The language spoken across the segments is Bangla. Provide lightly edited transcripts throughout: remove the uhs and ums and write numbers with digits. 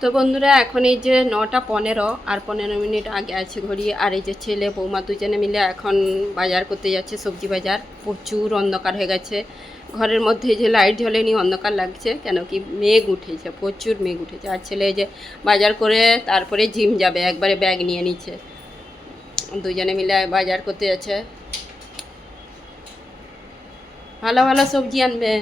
তো বন্ধুরা এখন এই যে 9টা 15 আর 15 মিনিট আগে আছে ঘড়ি। আর এই যে ছেলে বৌমা দুজনে মিলে এখন বাজার করতে যাচ্ছে, সবজি বাজার। প্রচুর অন্ধকার হয়ে গেছে ঘরের মধ্যে, যে লাইট জ্বলেনি, অন্ধকার লাগছে কেন কি মেঘ উঠেছে, প্রচুর মেঘ উঠেছে। আর ছেলে যে বাজার করে তারপরে জিম যাবে, একবারে ব্যাগ নিয়ে নিচ্ছে, দুজনে মিলে বাজার করতে যাচ্ছে। ভালো ভালো সবজি আনবে।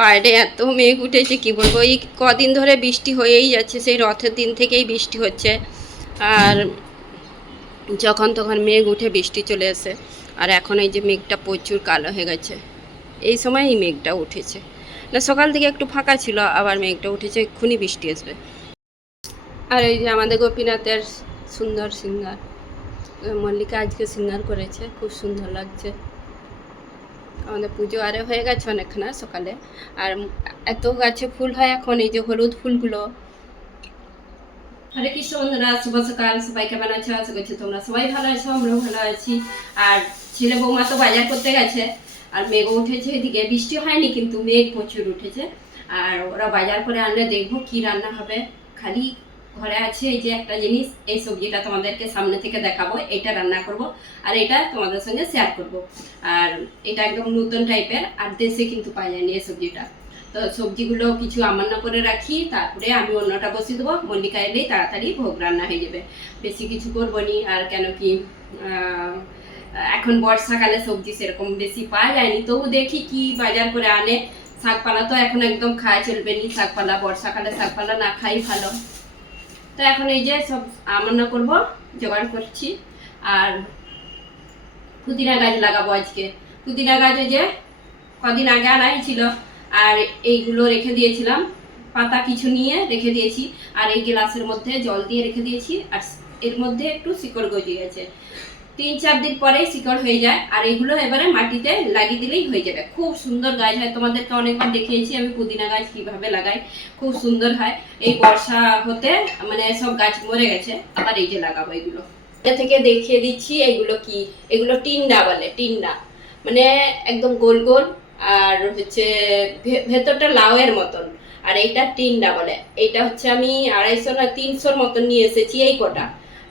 বাইরে এত মেঘ উঠেছে কি বলবো, এই কদিন ধরে বৃষ্টি হয়েই যাচ্ছে, সেই রথের দিন থেকেই বৃষ্টি হচ্ছে। আর যখন তখন মেঘ উঠে বৃষ্টি চলে আসে। আর এখন এই যে মেঘটা প্রচুর কালো হয়ে গেছে, এই সময় এই মেঘটা উঠেছে। না সকাল থেকে একটু ফাঁকা ছিল, আবার মেঘটা উঠেছে, এক্ষুনি বৃষ্টি আসবে। আর এই যে আমাদের গোপীনাথের সুন্দর সিঙ্গার, মল্লিকা আজকে সিঙ্গার করেছে, খুব সুন্দর লাগছে। আমাদের পুজো আরে হয়ে গেছে অনেকখানা সকালে। আর এত গাছে ফুল হয় এখন, এই যে হলুদ ফুলগুলো। হরে কৃষ্ণ বন্ধুরা, শুভ সকাল। সবাই কেমন আছো? আশা করছি তোমরা সবাই ভালো আছো, আমরাও ভালো আছি। আর ছেলে বৌমা তো বাজার করতে গেছে, আর মেঘ উঠেছে, এদিকে বৃষ্টি হয়নি কিন্তু মেঘ প্রচুর উঠেছে। আর ওরা বাজার করে আনলে দেখবো কি রান্না হবে। খালি ঘরে আছে এই যে একটা জিনিস, এই সবজিটা তোমাদেরকে সামনে থেকে দেখাবো, এটা রান্না করব আর এটা তোমাদের সঙ্গে শেয়ার করব। আর এটা একদম নতুন টাইপের, আর দেশে কিন্তু পাওয়া যায়নি এই সবজিটা। তো সবজিগুলো কিছু আমান্য করে রাখি, তারপরে আমি অন্যটা বসিয়ে দেবো, মল্লিকা এলেই তাড়াতাড়ি ভোগ রান্না হয়ে যাবে। বেশি কিছু করবো নি। আর কেন কি এখন বর্ষাকালে সবজি সেরকম বেশি পাওয়া যায়নি, তবু দেখি কি বাজার করে আনে। শাকপালা তো এখন একদম খাওয়া চলবে নি, শাকপালা বর্ষাকালে শাকপালা না খাই ভালো। তো এখন এই যে সব আমান্য করব, জোগাড় করছি। আর পুদিনা গাছ লাগাবো আজকে। পুদিনা গাছ ওই যে কদিন আগে আনাই ছিল, আর এইগুলো রেখে দিয়েছিলাম, পাতা কিছু নিয়ে রেখে দিয়েছি। আর এই গ্লাসের মধ্যে জল দিয়ে রেখে দিয়েছি, আর এর মধ্যে একটু শিকড় গজিয়ে গেছে। 3-4 দিন পরেই শিকড় হয়ে যায়, আর এইগুলো এবারে মাটিতে লাগিয়ে দিলেই হয়ে যাবে। খুব সুন্দর গাছ হয়, তোমাদেরকে অনেকবার দেখিয়েছি আমি পুদিনা গাছ কিভাবে লাগাই, খুব সুন্দর হয়। এই বর্ষা হতে মানে সব গাছ মরে গেছে, আবার এই যে লাগাবো এগুলো। এটা থেকে দেখিয়ে দিচ্ছি এগুলো কি, এগুলো টিন্ডা বলে, টিন্ডা মানে একদম গোল গোল, আর হচ্ছে ভেতরটা লাউয়ের মতন। আর এইটা টিন্ডা বলে। এইটা হচ্ছে আমি 250 না 300 মতন নিয়ে এসেছি এই কটা।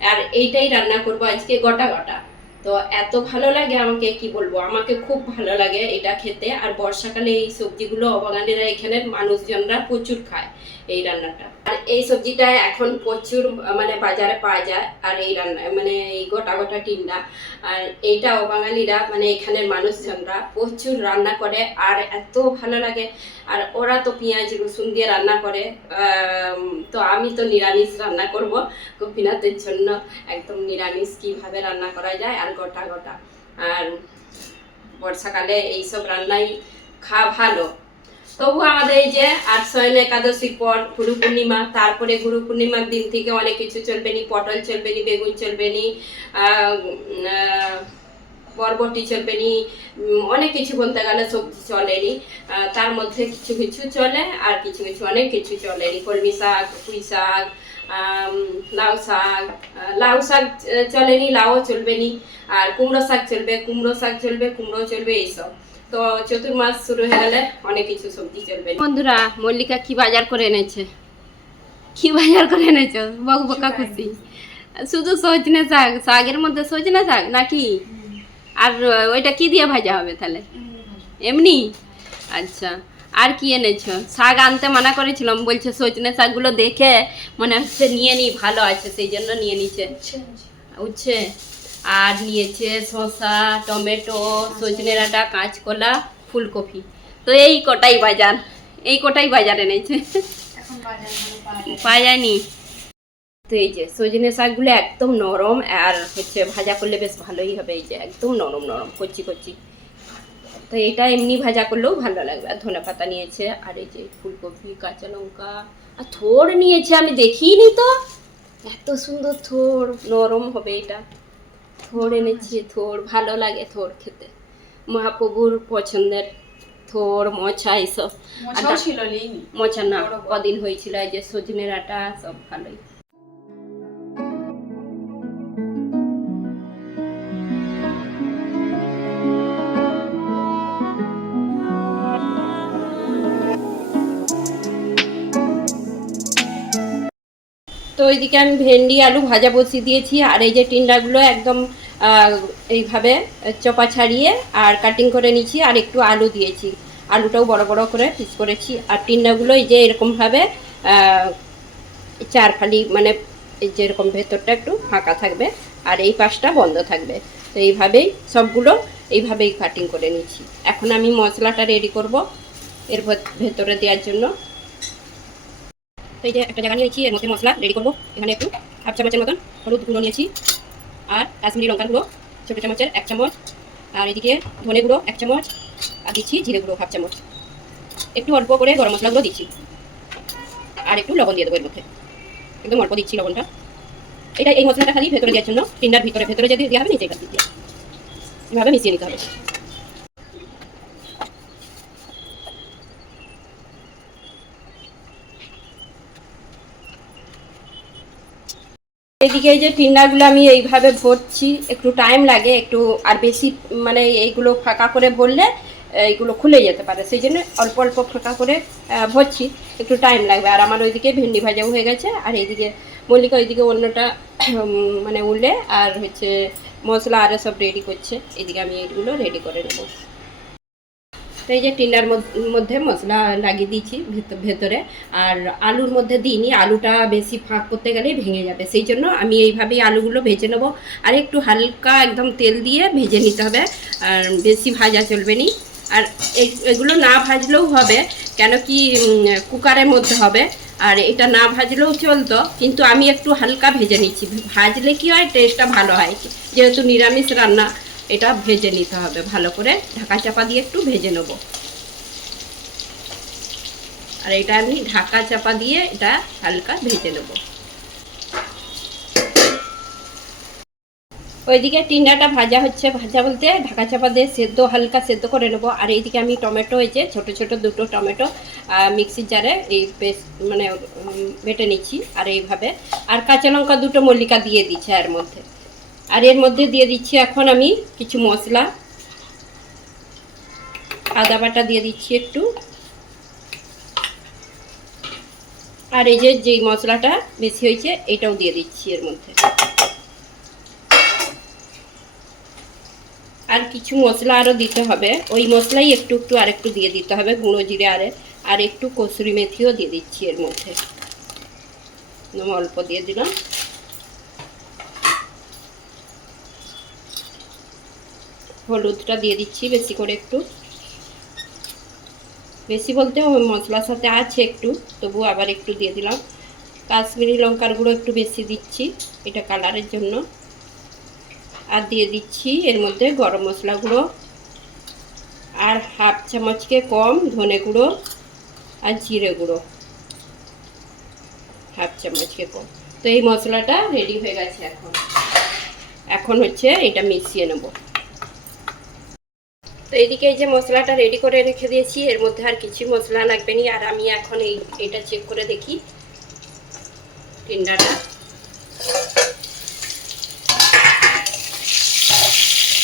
আর এইটাই রান্না করব আজকে গোটা গোটা। তো এত ভালো লাগে আমাকে, কি বলবো, আমাকে খুব ভালো লাগে এটা খেতে। আর বর্ষাকালে এই সবজিগুলো অবাঙালিরা এখানের মানুষজনরা প্রচুর খায় এই রান্নাটা। আর এই সবজিটা এখন প্রচুর মানে বাজারে পাওয়া যায়। আর এই রান্না মানে এই গোটা গোটা টিন্ডা, আর এইটা অবাঙালিরা মানে এখানের মানুষজনরা প্রচুর রান্না করে, আর এত ভালো লাগে। আর ওরা তো পেঁয়াজ রসুন দিয়ে রান্না করে, তো আমি তো নিরামিষ রান্না করব গোপীনাথের জন্য। একদম নিরামিষ কিভাবে রান্না করা যায়, আর গোটা গোটা। আর বর্ষাকালে এইসব রান্নাই খাওয়া ভালো। তবু আমাদের এই যে আটশয়ন একাদশীর পর গুরু পূর্ণিমা, তারপরে গুরু পূর্ণিমার দিন থেকে অনেক কিছু চলবে নি, পটল চলবে নি, বেগুন চলবে নি, বরবটি চলবে নি, অনেক কিছু বলতে গেলে সবজি চলেনি। তার মধ্যে কিছু কিছু চলে, আর কিছু কিছু অনেক কিছু চলেনি। কলমি শাক, পুঁই শাক, লাউ শাক চলেনি, লাউও চলবে নি। আর কুমড়ো শাক চলবে, কুমড়ো চলবে, এইসব। তো চতুর্মাস শুরু হয়ে গেলে অনেক কিছু সবজি চলবে। বন্ধুরা, মল্লিকা কি বাজার করে এনেছে, কি বাজার করে এনেছো? বক বকা খুশি। শুধু সজনে শাক, শাকের মধ্যে সজনে শাক নাকি? আর ওইটা কি দিয়ে ভাজা হবে তাহলে? এমনি? আচ্ছা। আর কি এনেছো? শাক আনতে মানা করেছিলাম, বলছে সজনে শাকগুলো দেখে মনে হচ্ছে নিয়ে নি, ভালো আছে, সেই জন্য নিয়ে নিচ্ছে। উচ্ছে, আর নিয়েছে শসা, টমেটো, সজনে ডাঁটা, কাঁচকলা, ফুলকপি। তো এই কটাই বাজার এনেছে। পাওয়া যায়নি। তো এই যে সজনে শাকগুলো একদম নরম, আর হচ্ছে ভাজা করলে বেশ ভালোই হবে। এই যে একদম নরম নরম কচি কচি। তো এটা এমনি ভাজা করলেও ভালো লাগবে। আর ধনে পাতা নিয়েছে, আর এই যে ফুলকপি, কাঁচা লঙ্কা, আর থোড় নিয়েছে, আমি দেখিনি তো, এত সুন্দর থোড়, নরম হবে এটা। থোড় এনেছে, থোড় ভালো লাগে, থোড় খেতে মহাপ্রভুর পছন্দের। থোড়, মোচা এইসব। মোচা না, কদিন হয়েছিল। এই যে সজনে ডাঁটা, সব ভালোই। তো ওইদিকে আমি ভেন্ডি আলু ভাজা বসিয়ে দিয়েছি, আর এই যে টিন্ডাগুলো একদম এইভাবে চোপা ছাড়িয়ে আর কাটিং করে নিয়েছি, আর একটু আলু দিয়েছি, আলুটাও বড় বড় করে পিস করেছি। আর টিন্ডাগুলো এই যে এরকমভাবে চার ফালি, মানে এই যে এরকম ভেতরটা একটু ফাঁকা থাকবে আর এই পাশটা বন্ধ থাকবে। তো এইভাবেই সবগুলো এইভাবেই কাটিং করে নিচ্ছি। এখন আমি মশলাটা রেডি করব এর ভেতরে দেওয়ার জন্য। তো এই যে একটা জায়গা নিয়েছি, এর মধ্যে মশলা রেডি করবো। এখানে একটু হাফ চামচের মতন হলুদ গুঁড়ো নিয়েছি, আর কাশ্মীরি লঙ্কার গুঁড়ো ছোটো চামচের 1 চামচ, আর এদিকে ধনে গুঁড়ো 1 চামচ, আর দিচ্ছি জিরে গুঁড়ো হাফ চামচ, একটু অল্প করে গরম মশলাগুলো দিচ্ছি, আর একটু লবণ দিয়ে দেবো এর মধ্যে, একদম অল্প দিচ্ছি লবণটা। এটা এই মশলাটা খালি ভেতরে দেওয়ার জন্য, টিন্ডার ভেতরে যদি দেওয়া হবে নিচে এটা দিয়ে এভাবে মিশিয়ে নিতে হবে। এদিকে এই যে টিন্ডাগুলো আমি এইভাবে ভরছি, একটু টাইম লাগে একটু, আর বেশি মানে এইগুলো ফাঁকা করে ভরলে এইগুলো খুলে যেতে পারে, সেই জন্য অল্প অল্প ফাঁকা করে ভরছি, একটু টাইম লাগবে। আর আমার ওইদিকে ভেন্ডি ভাজাও হয়ে গেছে, আর এইদিকে মল্লিকা ওইদিকে অন্যটা মানে উঠলে আর হচ্ছে মশলা আরও সব রেডি করছে, এদিকে আমি এইগুলো রেডি করে নেব। তো এই যে টিন্ডার মধ্যে মশলা লাগিয়ে দিয়েছি ভেতরে, আর আলুর মধ্যে দিইনি, আলুটা বেশি ফাঁক করতে গেলেই ভেঙে যাবে, সেই জন্য আমি এইভাবেই আলুগুলো ভেজে নেব। আর একটু হালকা একদম তেল দিয়ে ভেজে নিতে হবে, আর বেশি ভাজা চলবে না। আর এগুলো না ভাজলেও হবে, কেন কি কুকারের মধ্যে হবে, আর এটা না ভাজলেও চলতো, কিন্তু আমি একটু হালকা ভেজে নিচ্ছি। ভাজলে কি হয়, টেস্টটা ভালো হয়, যেহেতু নিরামিষ রান্না এটা ভেজে নিতে হবে ভালো করে, ঢাকা চাপা দিয়ে একটু ভেজে নেব। আর এটা আমি ঢাকা চাপা দিয়ে এটা হালকা ভেজে নেব। ওইদিকে টিন্ডাটা ভাজা হচ্ছে, ভাজা বলতে ঢাকা চাপা দিয়ে সেদ্ধ, হালকা সেদ্ধ করে নেব। আর এইদিকে আমি টমেটো হয়েছে ছোট ছোট দুটো টমেটো মিক্সির জারে এই পেস্ট মানে বেটে নিচ্ছি, আর এইভাবে, আর কাঁচা লঙ্কা দুটো মল্লিকা দিয়ে দিচ্ছে এর মধ্যে। আর এর মধ্যে দিয়ে দিচ্ছি এখন আমি কিছু মশলা, আদা বাটা দিয়ে দিচ্ছি একটু, আর এই যে যেই মশলাটা বেশি হয়েছে এটাও দিয়ে দিচ্ছি এর মধ্যে। আর কিছু মশলা আরও দিতে হবে, ওই মশলাই একটু একটু আর একটু দিয়ে দিতে হবে, গুঁড়ো জিরে আর একটু কসুরি মেথিও দিয়ে দিচ্ছি এর মধ্যে, অল্প দিয়ে দিলাম। হলুদটা দিয়ে দিচ্ছি বেশি করে, একটু বেশি বলতে মশলার সাথে আছে একটু, তবু আবার একটু দিয়ে দিলাম। কাশ্মীরি লঙ্কার গুঁড়ো একটু বেশি দিচ্ছি, এটা কালারের জন্য। আর দিয়ে দিচ্ছি এর মধ্যে গরম মশলা গুঁড়ো, আর হাফ চামচকে কম ধনে গুঁড়ো আর জিরে গুঁড়ো হাফ চামচকে কম। তো এই মশলাটা রেডি হয়ে গেছে, এখন হচ্ছে এটা মিশিয়ে নেব। তো এইদিকে এই যে মশলাটা রেডি করে রেখে দিয়েছি, এর মধ্যে আর কিছু মশলা লাগবে না। আর আমি এখন এটা চেক করে দেখি টিন্ডাটা,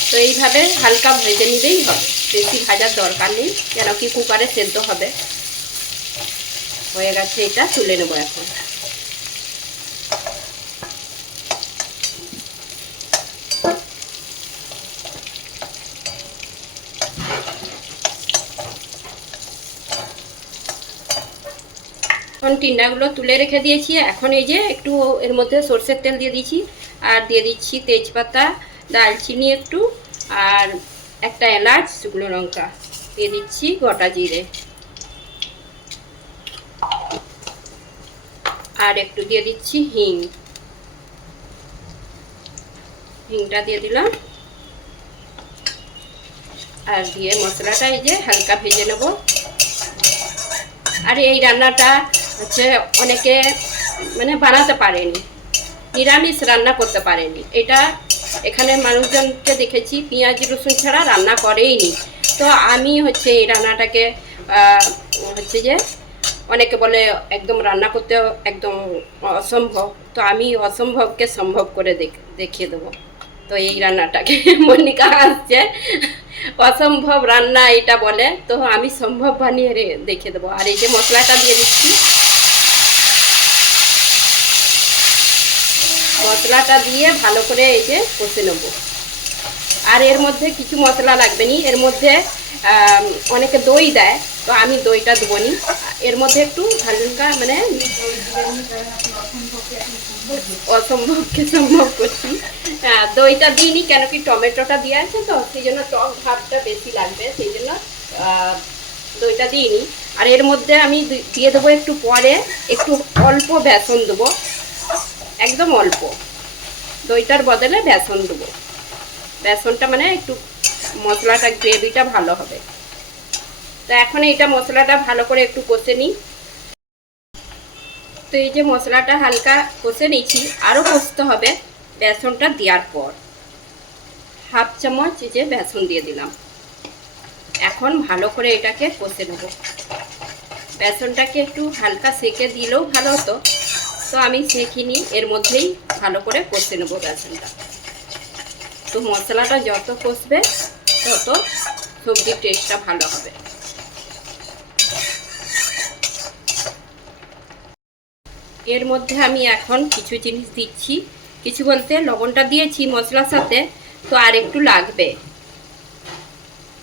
তো এইভাবে হালকা ভেজে নিলেই হবে, বেশি ভাজার দরকার নেই, কেন কি কুকারে সেদ্ধ হবে। হয়ে গেছে, এটা তুলে নেবো এখন। এখন টিন্ডাগুলো তুলে রেখে দিয়েছি, এখন এই যে একটু এর মধ্যে সরষের তেল দিয়ে দিয়েছি, আর দিয়ে দিচ্ছি তেজপাতা, দালচিনি একটু, আর একটা এলাচ, শুকনো লঙ্কা দিয়ে দিচ্ছি, গোটা জিরে, আর একটু দিয়ে দিচ্ছি হিংটা দিয়ে দিলাম। আর দিয়ে মশলাটা এই যে হালকা ভেজে নেব। আর এই রান্নাটা হচ্ছে অনেকে মানে বানাতে পারেনি, নিরামিষ রান্না করতে পারেনি, এটা এখানে মানুষজনকে দেখেছি পেঁয়াজ রসুন ছাড়া রান্না করেই নি। তো আমি হচ্ছে এই রান্নাটাকে হচ্ছে যে অনেকে বলে একদম রান্না করতে একদম অসম্ভব, তো আমি অসম্ভবকে সম্ভব করে দেখিয়ে দেবো। তো এই রান্নাটাকে মল্লিকা আসছে অসম্ভব রান্না এটা বলে, তো আমি সম্ভব বানিয়ে দেখিয়ে দেবো। আর এই যে মশলাটা দিয়ে দিচ্ছি, মশলাটা দিয়ে ভালো করে এই যে কষে নেবো। আর এর মধ্যে কিছু মশলা লাগবে নি, এর মধ্যে অনেকে দই দেয়, তো আমি দইটা দেবো নি। এর মধ্যে একটু হালকা মানে অসম্ভবকে সম্ভব করছি, দইটা দিইনি কেন কি টমেটোটা দিয়ে আছে তো, সেই জন্য টক ভাবটা বেশি লাগবে, সেই জন্য দইটা দিইনি। আর এর মধ্যে আমি দিয়ে দেবো একটু পরে একটু অল্প বেসন দেবো, একদম অল্প, দইটার বদলে বেসন দেবো। বেসনটা মানে একটু মশলাটা গ্রেভিটা ভালো হবে। তো এখন এইটা মশলাটা ভালো করে একটু কষে নিই। তো এই যে মশলাটা হালকা কষে নিচ্ছি, আরও কষতে হবে বেসনটা দেওয়ার পর। হাফ চামচ যে বেসন দিয়ে দিলাম, এখন ভালো করে এটাকে কষে নেব। বেসনটাকে একটু হালকা সেকে দিলেও ভালো হতো, তো আমি সেখিনি, এর মধ্যেই ভালো করে কষে নেব বেসনটা। তো মশলাটা যত কষবে তত সবজির টেস্টটা ভালো হবে। এর মধ্যে আমি এখন কিছু জিনিস দিচ্ছি, কিছু বলতে লবণটা দিয়েছি মশলার সাথে, তো আর একটু লাগবে,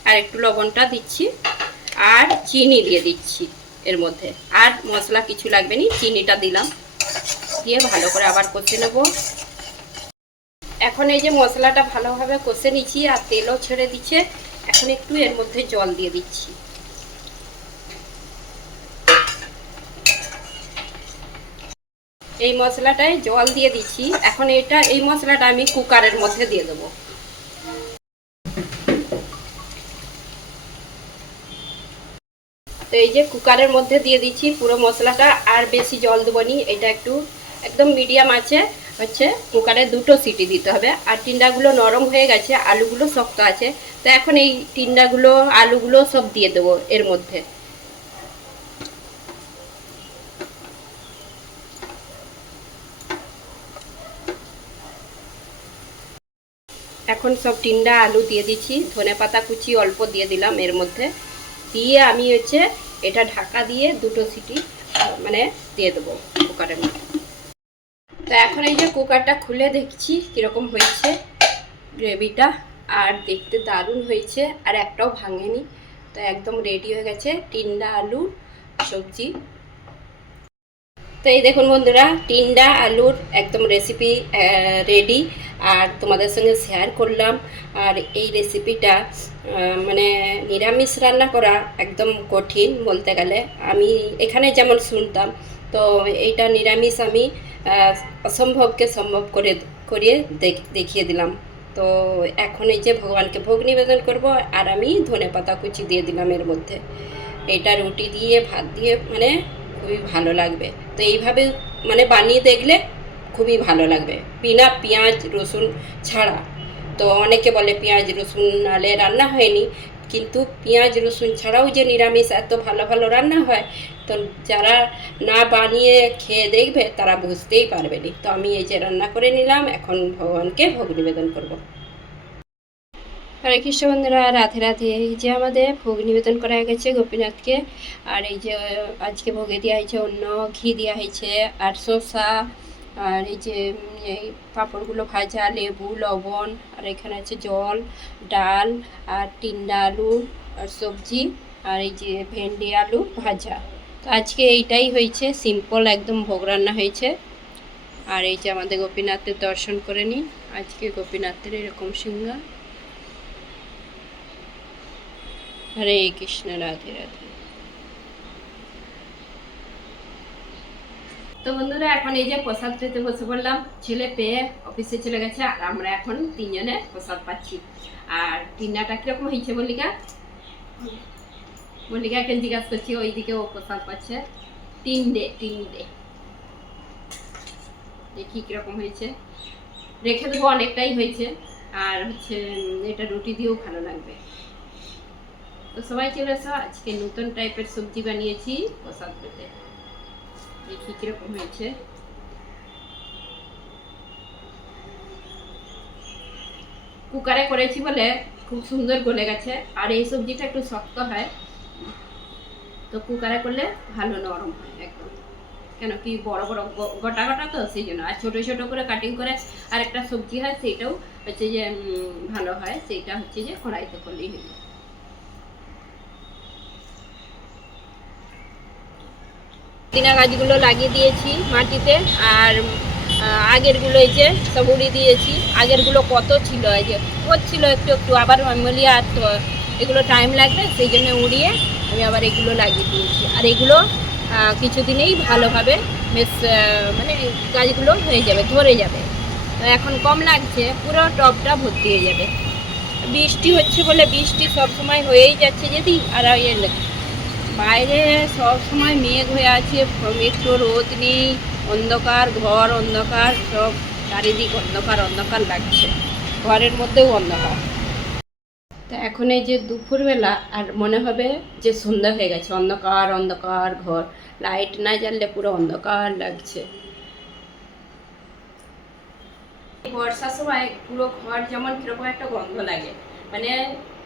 আর একটু লবণটা দিচ্ছি, আর চিনি দিয়ে দিচ্ছি এর মধ্যে। আর মশলা কিছু লাগবে না, চিনিটা দিলাম, দিয়ে ভালো করে আবার কষে নেব। এখন এই যে মশলাটা ভালোভাবে কষে নিচ্ছি আর তেলও ছেড়ে দিচ্ছে, এখন একটু এর মধ্যে জল দিয়ে দিচ্ছি। এই মশলাটায় জল দিয়ে দিচ্ছি। এখন এই মশলাটা আমি কুকারের মধ্যে দিয়ে দেবো। তো এই যে কুকারের মধ্যে দিয়ে দিচ্ছি পুরো মশলাটা, আর বেশি জল দেবো নি, এটা একটু একদম মিডিয়াম আছে হচ্ছে কুকারে 2টো সিটি দিতে হবে। আর টিন্ডাগুলো নরম হয়ে গেছে, আলুগুলো শক্ত আছে, তো এখন এই টিন্ডাগুলো আলুগুলো সব দিয়ে দেবো এর মধ্যে। এখন সব টিন্ডা আলু দিয়ে দিচ্ছি, ধনেপাতা কুচি অল্প দিয়ে দিলাম এর মধ্যে, দিয়ে আমি হচ্ছে এটা ঢাকা দিয়ে 2টো সিটি মানে দিয়ে দেবো কুকারের মধ্যে। তো এখন এই যে কুকারটা খুলে দেখছি কীরকম হয়েছে গ্রেভিটা, আর দেখতে দারুণ হয়েছে, আর একটাও ভাঙেনি। তো একদম রেডি হয়ে গেছে টিন্ডা আলুর সবজি। তো এই দেখুন বন্ধুরা, টিন্ডা আলুর একদম রেসিপি রেডি, আর তোমাদের সঙ্গে শেয়ার করলাম। আর এই রেসিপিটা মানে নিরামিষ রান্না করা একদম কঠিন বলতে গেলে, আমি এখানে যেমন শুনতাম, তো এইটা নিরামিষ আমি অসম্ভবকে সম্ভব করিয়ে দেখিয়ে দিলাম। তো এখন এই যে ভগবানকে ভোগ নিবেদন করব, আর আমি ধনেপাতা কুচি দিয়ে দিলাম এর মধ্যে। এটা রুটি দিয়ে ভাত দিয়ে মানে খুবই ভালো লাগবে। তো এইভাবে মানে বানিয়ে দেখলে খুবই ভালো লাগবে, বিনা পেঁয়াজ রসুন ছাড়া। তো অনেকে বলে পেঁয়াজ রসুন নালে রান্না হয়নি, কিন্তু পেঁয়াজ রসুন ছাড়াও যে নিরামিষ এত ভালো ভালো রান্না হয়, তো যারা না বানিয়ে খেয়ে দেখবে তারা বুঝতেই পারবে না। তো আমি এই যে রান্না করে নিলাম, এখন ভগবানকে ভোগ নিবেদন করব। হরে কৃষ্ণ বন্ধুরা, রাধে রাধে। এই যে আমাদের ভোগ নিবেদন করা গেছে গোপীনাথকে, আর এই যে আজকে ভোগে দেওয়া হয়েছে অন্য, ঘি দেওয়া হয়েছে, আর শসা, আর এই যে এই পাঁপড়গুলো ভাজা, লেবু, লবণ, আর এখানে আছে জল, ডাল, আর টিন্ডা আলু আর সবজি, আর এই যে ভেন্ডি আলু ভাজা। তো আজকে এইটাই হয়েছে, সিম্পল একদম ভোগ রান্না হয়েছে। আর এই যে আমাদের গোপীনাথের দর্শন করে নিন, আজকে গোপীনাথের এরকম সিংহা। হরে কৃষ্ণ, রাধে রাধে। তো বন্ধুরা, এখন এই যে প্রসাদ পেতে বসে পড়লাম, ছেলে পেয়ে অফিসে চলে গেছে, আর আমরা এখন 3জনে প্রসাদ পাচ্ছি। আর টিন্নাটা কিরকম হয়েছে মল্লিকাকে জিজ্ঞাসা করছি, ওইদিকে ও প্রসাদ পাচ্ছে। 3 ডে দেখি কিরকম হয়েছে, রেখে দেবো, অনেকটাই হয়েছে। আর হচ্ছে এটা রুটি দিয়েও ভালো লাগবে। তো সবাই চলে এসো, আজকে নতুন টাইপের সবজি বানিয়েছি প্রসাদ পেতে, দেখি কিরকম হয়েছে। কুকারে করেছি বলে খুব সুন্দর গলে গেছে, আর এই সবজিটা একটু শক্ত হয়, তো কুকারে করলে ভালো নরম হয় একদম। কেন কি বড় বড় গোটা গোটা তো সেই জন্য। আর ছোট ছোট করে কাটিং করে আর একটা সবজি হয়, সেইটাও হচ্ছে যে ভালো হয়, সেইটা হচ্ছে যে কড়াইতে করলেই হলো। পুদিনা গাছগুলো লাগিয়ে দিয়েছি মাটিতে, আর আগেরগুলো এই যে সব উড়িয়ে দিয়েছি। আগেরগুলো কত ছিল, এই যে হচ্ছিল একটু একটু, আবার আমি বলি আর তো এগুলো টাইম লাগবে, সেই জন্য উড়িয়ে আমি আবার এগুলো লাগিয়ে দিয়েছি। আর এগুলো কিছুদিনেই ভালোভাবে বেশ মানে গাছগুলো হয়ে যাবে, ধরে যাবে। এখন কম লাগছে, পুরো টবটা ভর্তি হয়ে যাবে। বৃষ্টি হচ্ছে বলে বৃষ্টি সব সময় হয়েই যাচ্ছে যদি, আর বাইরে সব সময় মেঘ হয়ে আছে, একটু রোদ নেই, অন্ধকার, ঘর অন্ধকার, সব চারিদিক অন্ধকার অন্ধকার লাগছে, ঘরের মধ্যেও অন্ধকার। তা এখন এই যে দুপুরবেলা আর মনে হবে যে সন্ধ্যা হয়ে গেছে, অন্ধকার অন্ধকার ঘর, লাইট না জ্বাললে পুরো অন্ধকার লাগছে। বর্ষার সময় পুরো ঘর যেমন কিরকম একটা গন্ধ লাগে, মানে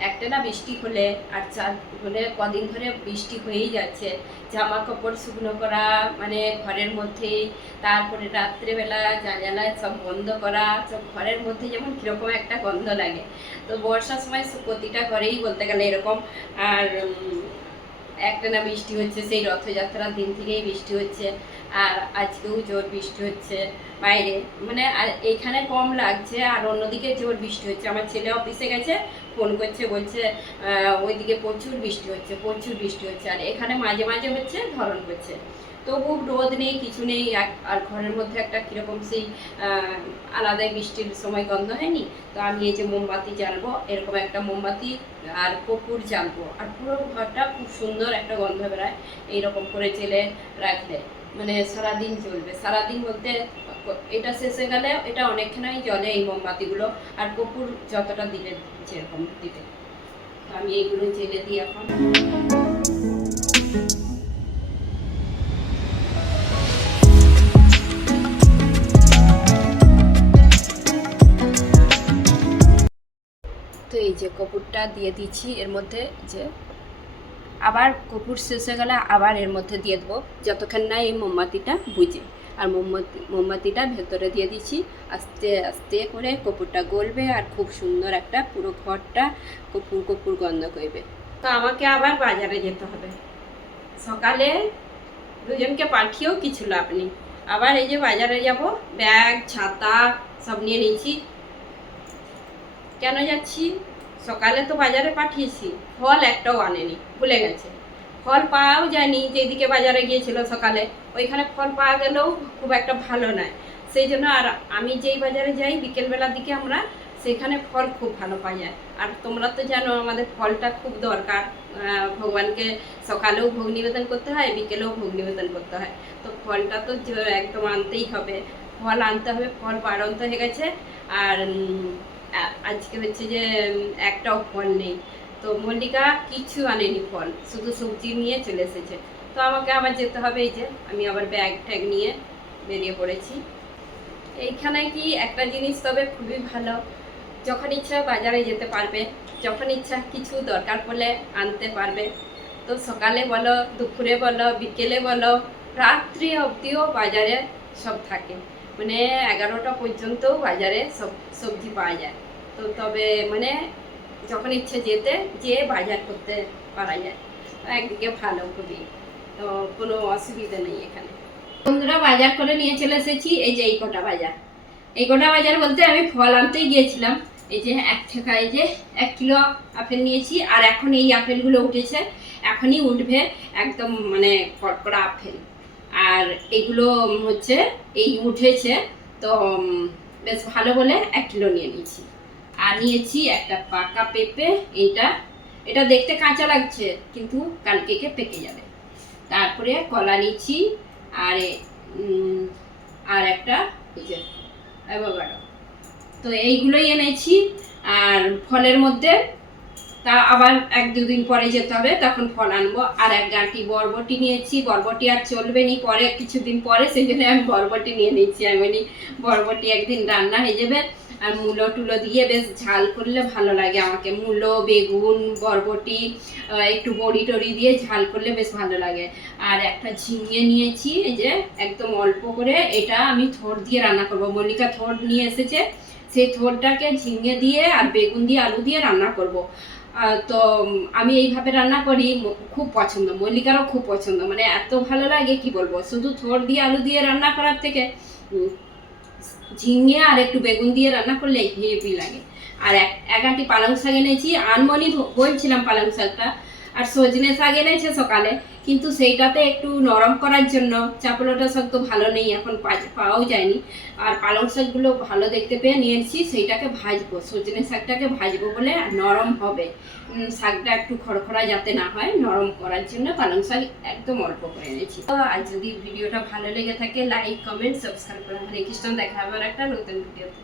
একটা না বৃষ্টি হলে আর চার হলে কদিন ধরে বৃষ্টি হয়েই যাচ্ছে, জামা কাপড় শুকনো করা মানে ঘরের মধ্যেই, তারপরে রাত্রেবেলা জানালা সব বন্ধ করা, সব ঘরের মধ্যে যেমন কিরকম একটা গন্ধ লাগে। তো বর্ষার সময় প্রতিটা ঘরেই বলতে গেলে এরকম। আর একটা না বৃষ্টি হচ্ছে, সেই রথযাত্রার দিন থেকেই বৃষ্টি হচ্ছে, আর আজকেও জোর বৃষ্টি হচ্ছে বাইরে, মানে এইখানে কম লাগছে আর অন্যদিকে জোর বৃষ্টি হচ্ছে। আমার ছেলে অফিসে গেছে, ফোন করছে, বলছে ওইদিকে প্রচুর বৃষ্টি হচ্ছে, প্রচুর বৃষ্টি হচ্ছে, আর এখানে মাঝে মাঝে হচ্ছে, ধরন করছে। তবু রোদ নেই, কিছু নেই, আর ঘরের মধ্যে একটা কীরকম সেই আলাদাই বৃষ্টির সময় গন্ধ হয়নি। তো আমি এই যে মোমবাতি জ্বালবো, এরকম একটা মোমবাতি আর কর্পূর জ্বালবো, আর পুরো ঘরটা খুব সুন্দর একটা গন্ধ বেরোয় এইরকম করে জেলে রাখলে, মানে সারাদিন চলবে। সারাদিন বলতে এটা শেষ হয়ে গেলে এটা অনেকখানি জ্বলে এই মোমবাতিগুলো, আর কর্পূর যতটা দিলে যেরকম দিবে। তো আমি এইগুলো জেলে দিই এখন। তো এই যে কর্পূরটা দিয়ে দিচ্ছি এর মধ্যে, যে আবার কর্পূর শেষ হয়ে গেলে আবার এর মধ্যে দিয়ে দেবো, যতক্ষণ না এই মোমবাতিটা বুঝে। আর মোমবাতিটা ভেতরে দিয়ে দিচ্ছি, আস্তে আস্তে করে কর্পূরটা গলবে, আর খুব সুন্দর একটা পুরো ঘরটা কর্পূর কর্পূর গন্ধ করবে। তো আমাকে আবার বাজারে যেতে হবে, সকালে দুজনকে পাঠিয়েও কিছু লাভ নেই, আবার এই যে বাজারে যাব, ব্যাগ ছাতা সব নিয়ে নিয়েছি। কেন যাচ্ছি? সকালে তো বাজারে পাঠিয়েছি, ফল একটাও আনেনি, ভুলে গেছে। ফল পাওয়াও যায়নি, যেদিকে বাজারে গিয়েছিল সকালে, ওইখানে ফল পাওয়া গেলেও খুব একটা ভালো নয়, সেই জন্য। আর আমি যেই বাজারে যাই বিকেলবেলার দিকে, আমরা সেখানে ফল খুব ভালো পাওয়া যায়। আর তোমরা তো জানো আমাদের ফলটা খুব দরকার, ভগবানকে সকালেও ভোগ নিবেদন করতে হয়, বিকেলেও ভোগ নিবেদন করতে হয়। তো ফলটা তো একদম আনতেই হবে, ফল আনতে হবে, ফল বাড়ন্ত হয়ে গেছে। আর আজকে হচ্ছে যে একটাও ফল নেই, তো মল্লিকা কিছু আনেনি ফল, শুধু সবজি নিয়ে চলে এসেছে। তো আমাকে আবার যেতে হবে, এই যে আমি আবার ব্যাগ ট্যাগ নিয়ে বেরিয়ে পড়েছি। এইখানে কি একটা জিনিস তবে খুবই ভালো, যখন ইচ্ছা বাজারে যেতে পারবে, যখন ইচ্ছা কিছু দরকার পড়লে আনতে পারবে। তো সকালে বলো, দুপুরে বলো, বিকেলে বলো, রাত্রি অবধিও বাজারে সব থাকে, মানে 11টা পর্যন্তও বাজারে সব সবজি পাওয়া যায়। তো তবে মানে যখন ইচ্ছে যেয়ে বাজার করতে পারা যায়, একদিকে ভালো খুবই, তো কোনো অসুবিধা নেই এখানে। বন্ধুরা বাজার করে নিয়ে চলে এসেছি, এই যে এই কটা বাজার। এই কটা বাজার বলতে আমি ফল আনতেই গিয়েছিলাম। এই যে এই যে 1 কিলো আপেল নিয়েছি, আর এখন এই আপেলগুলো উঠেছে, এখনই উঠবে একদম মানে কড়কড়া আপেল। আর এগুলো হচ্ছে এই উঠেছে, তো বেশ ভালো বলে 1 কিলো নিয়ে নিয়েছি। আর নিয়েছি একটা পাকা পেঁপে, এটা দেখতে কাঁচা লাগছে কিন্তু কালকে পেকে যাবে। তারপরে কলা নিয়েছি, আর আর একটা অ্যাভোকাডো। তো এইগুলোই এনেছি। আর ফলের মধ্যে তা আবার 1-2 দিন পরে যেতে হবে, তখন ফল আনবো। আর 1 গাঁটি বরবটি নিয়েছি, বরবটি আর চলবে নি পরে কিছুদিন পরে, সেই জন্য আমি বরবটি নিয়ে নিচ্ছি। আমি বলি বরবটি একদিন রান্না হয়ে যাবে, আর মূলো টুলো দিয়ে বেশ ঝাল করলে ভালো লাগে আমাকে, মূলো বেগুন বরবটি একটু বড়ি টড়ি দিয়ে ঝাল করলে বেশ ভালো লাগে। আর একটা ঝিঙে নিয়েছি, এই যে একদম অল্প করে, এটা আমি থোড় দিয়ে রান্না করব। মল্লিকা থোড় নিয়ে এসেছে, সেই থোড়টাকে ঝিঙে দিয়ে আর বেগুন দিয়ে আলু দিয়ে রান্না করব। তো আমি এইভাবে রান্না করি, খুব পছন্দ, মল্লিকারও খুব পছন্দ, মানে এত ভালো লাগে কি বলবো। শুধু থোড় দিয়ে আলু দিয়ে রান্না করার থেকে ঝিঙে আর একটু বেগুন দিয়ে রান্না করলে হেভি লাগে। আর এক আঁটি পালং শাক এনেছি, আনমনি বলছিলাম পালং শাকটা, আর সজনে শাক এনেছে সকালে, কিন্তু সেইটাতে একটু নরম করার জন্য, চাপলোটা শাক তো ভালো নেই এখন, পাওয়াও যায়নি, আর পালং শাকগুলো ভালো দেখতে পেয়ে নিয়েছি, সেইটাকে ভাজবো, সজনে শাকটাকে ভাজবো বলে নরম হবে, শাকটা একটু খড়খড়া যাতে না হয়, নরম করার জন্য পালং শাক একদম অল্প করে এনেছি। তো আর যদি ভিডিওটা ভালো লেগে থাকে লাইক কমেন্ট সাবস্ক্রাইব করে হরে কৃষ্ণ, দেখা হবে একটা নতুন ভিডিওতে।